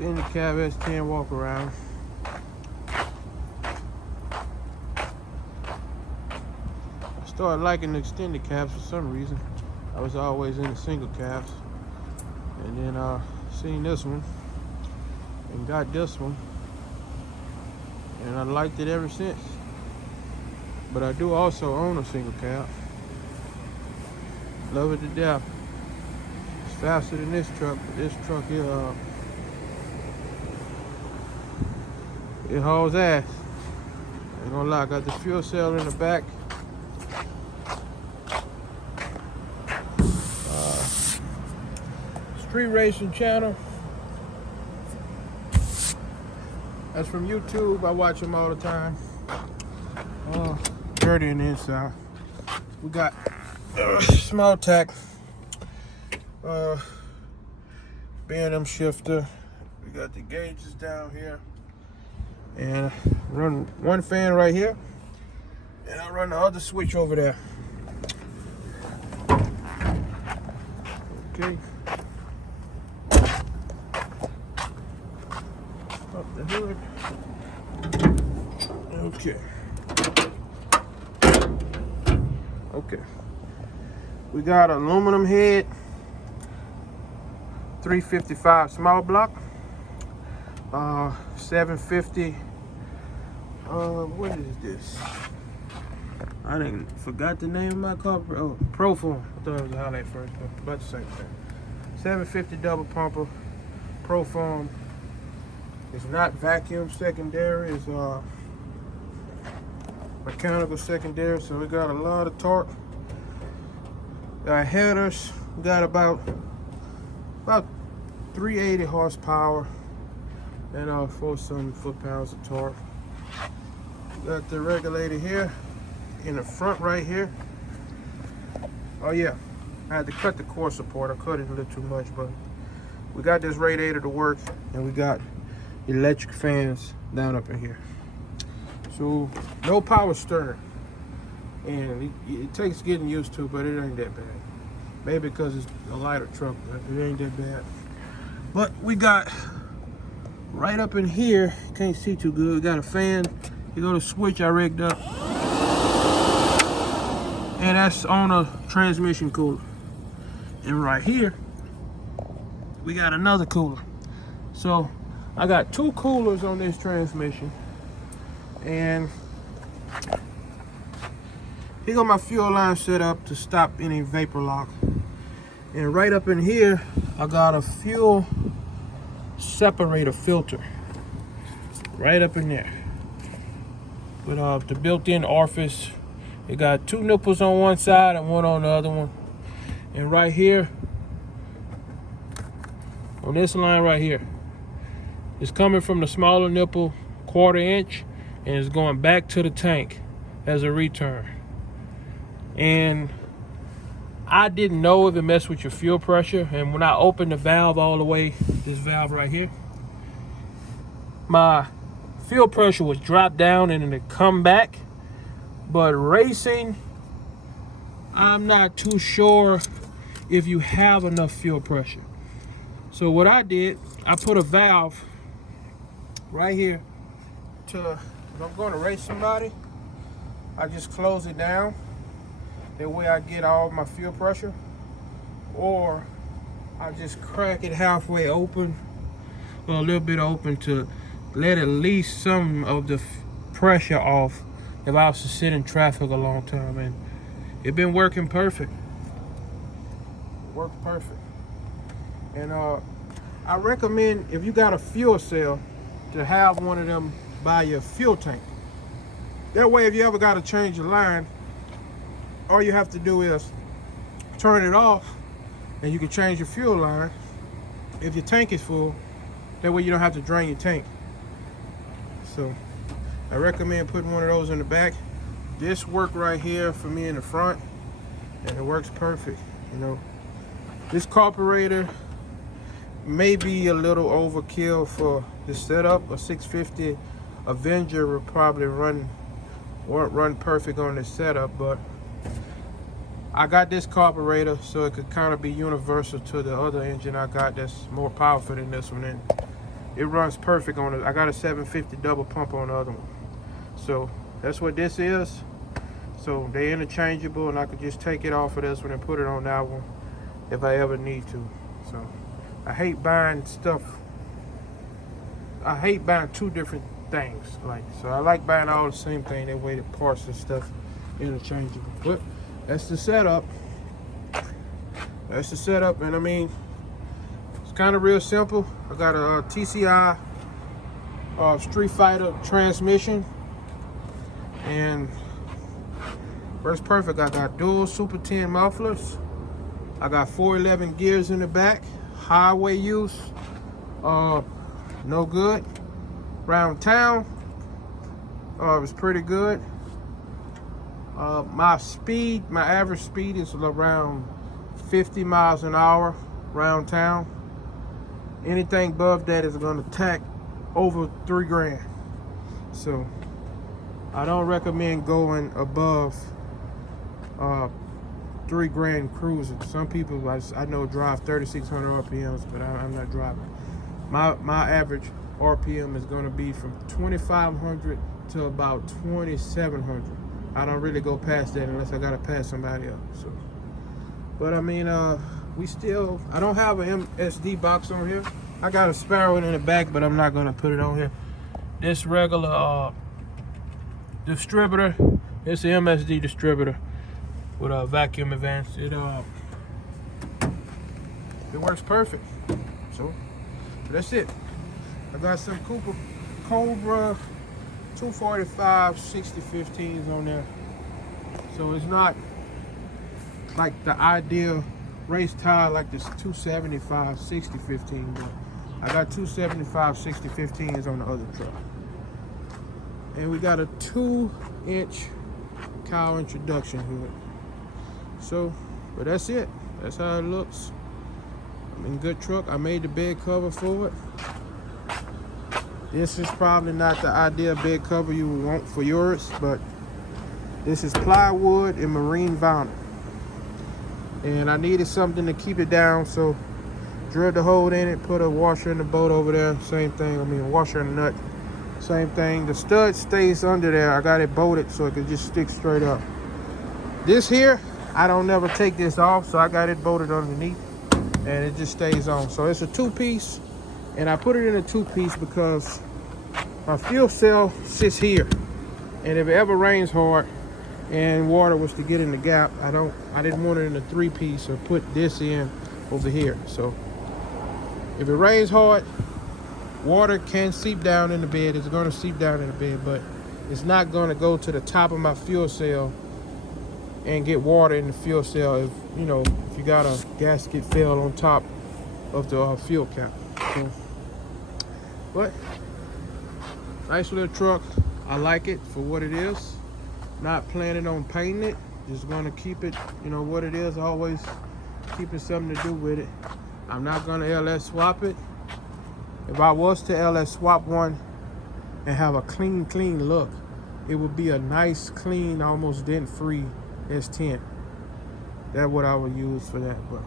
Extended cab S10 walk around. I started liking the extended cabs for some reason. I was always in the single cabs. And then seen this one and got this one. And I liked it ever since. But I do also own a single cab. Love it to death. It's faster than this truck, but this truck here, it hauls ass. Ain't gonna lie, got the fuel cell in the back. Street racing channel. That's from YouTube. I watch them all the time. Dirty on the inside. We got small tack B&M shifter. We got the gauges down here, and run one fan right here, and I run the other switch over there. Okay. Up the hood. Okay. We got aluminum head, 355 small block, 750. What is this? I forgot the name of my car. Oh, Proform. I thought it was a highlight first, but about the same thing. 750 double pumper, Proform. It's not vacuum secondary. It's mechanical secondary. So we got a lot of torque. Got headers. We got about 380 horsepower and 4-some foot-pounds of torque. Got the regulator here in the front right here. Oh yeah, I had to cut the core support. I cut it a little too much, but we got this radiator to work, and we got electric fans down up in here. So no power steering, and it takes getting used to, but it ain't that bad. Maybe because it's a lighter truck, but it ain't that bad. But we got right up in here, can't see too good, we got a fan. You go to switch I rigged up, and that's on a transmission cooler. And right here we got another cooler. So I got 2 coolers on this transmission, and here got my fuel line set up to stop any vapor lock. And right up in here I got a fuel separator filter right up in there with the built-in orifice. It got 2 nipples on one side and 1 on the other one. And right here on this line right here, it's coming from the smaller nipple, 1/4 inch, and it's going back to the tank as a return. And I didn't know if it messed with your fuel pressure, and when I opened the valve all the way, this valve right here, my fuel pressure was dropped down and then it come back. But racing, I'm not too sure if you have enough fuel pressure. So what I did, I put a valve right here to, if I'm going to race somebody, I just close it down. That way I get all my fuel pressure. Or I just crack it halfway open, or a little bit open, to let at least some of the pressure off if I was to sit in traffic a long time. And it's been working perfect. Worked perfect. And I recommend, if you got a fuel cell, to have one of them by your fuel tank. That way if you ever got to change your line, all you have to do is turn it off and you can change your fuel line if your tank is full. That way you don't have to drain your tank. So I recommend putting one of those in the back. This worked right here for me in the front, and it works perfect. You know, this carburetor may be a little overkill for the setup. A 650 Avenger will probably won't run perfect on this setup, but I got this carburetor so it could kind of be universal to the other engine I got that's more powerful than this one, and it runs perfect on it. I got a 750 double pump on the other one. So that's what this is. So they're interchangeable, and I could just take it off of this one and put it on that one if I ever need to. So I hate buying stuff. I hate buying two different things. So I like buying all the same thing. That way the parts and stuff interchangeable. But that's the setup. That's the setup, and I mean, it's kind of real simple. I got a TCI Street Fighter transmission, and works perfect. I got dual Super 10 mufflers. I got 411 gears in the back. Highway use, no good. Around town, it was pretty good. My average speed is around 50 miles an hour around town. Anything above that is going to tack over 3 grand. So I don't recommend going above 3 grand cruising. Some people I know drive 3,600 RPMs, but I'm not driving. My average RPM is going to be from 2,500 to about 2,700. I don't really go past that unless I got to pass somebody else. So, but I mean, I don't have an MSD box on here. I got a spare one in the back, but I'm not going to put it on here. This regular distributor, it's an MSD distributor with a vacuum advance. It works perfect. So that's it. I got some Cobra 245 60-15s on there. So it's not like the ideal race tire like this 275 60-15, but I got 275 60-15s on the other truck. And we got a 2-inch cowl introduction hood. So, but that's it. That's how it looks. I'm in good truck. I made the bed cover for it. This is probably not the ideal bed cover you would want for yours, but this is plywood and marine vinyl. And I needed something to keep it down, so drilled the hole in it, put a washer in the boat over there. Same thing, washer and nut. Same thing. The stud stays under there. I got it bolted so it can just stick straight up. This here, I don't never take this off, so I got it bolted underneath, and it just stays on. So it's a 2-piece. And I put it in a 2-piece because my fuel cell sits here. And if it ever rains hard and water was to get in the gap, I didn't want it in a 3-piece or put this in over here. So if it rains hard, water can seep down in the bed. It's going to seep down in the bed, but it's not going to go to the top of my fuel cell and get water in the fuel cell if you got a gasket fail on top of the fuel cap. So, but nice little truck. I like it for what it is. Not planning on painting it. Just gonna keep it, what it is. Always keeping something to do with it. I'm not gonna LS swap it. If I was to LS swap one and have a clean look, it would be a nice, clean, almost dent-free S10. That's what I would use for that. But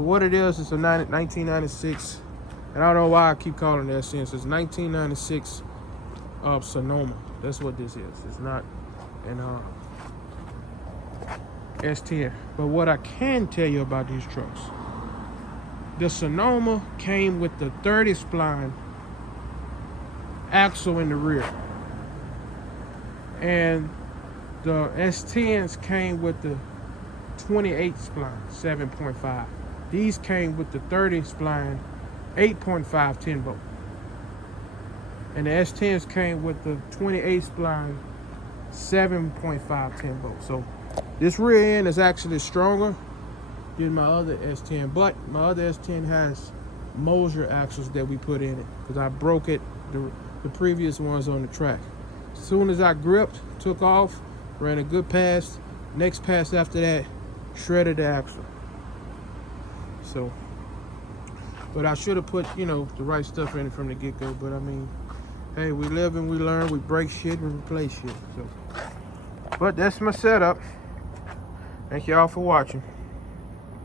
what it is, it's a 1996. And I don't know why I keep calling it S10. It's 1996 Sonoma. That's what this is. It's not an S10. But what I can tell you about these trucks, the Sonoma came with the 30 spline axle in the rear. And the S10s came with the 28 spline, 7.5. These came with the 30 spline, 8.5 10 volt. And the S10s came with the 28 spline, 7.5 10 volt. So this rear end is actually stronger than my other S10, but my other S10 has Moser axles that we put in it because I broke it, the previous ones on the track. As soon as I gripped, took off, ran a good pass, next pass after that, shredded the axle. So, but I should have put, the right stuff in it from the get-go. But I mean, hey, we live and we learn. We break shit and replace shit. So, but that's my setup. Thank y'all for watching.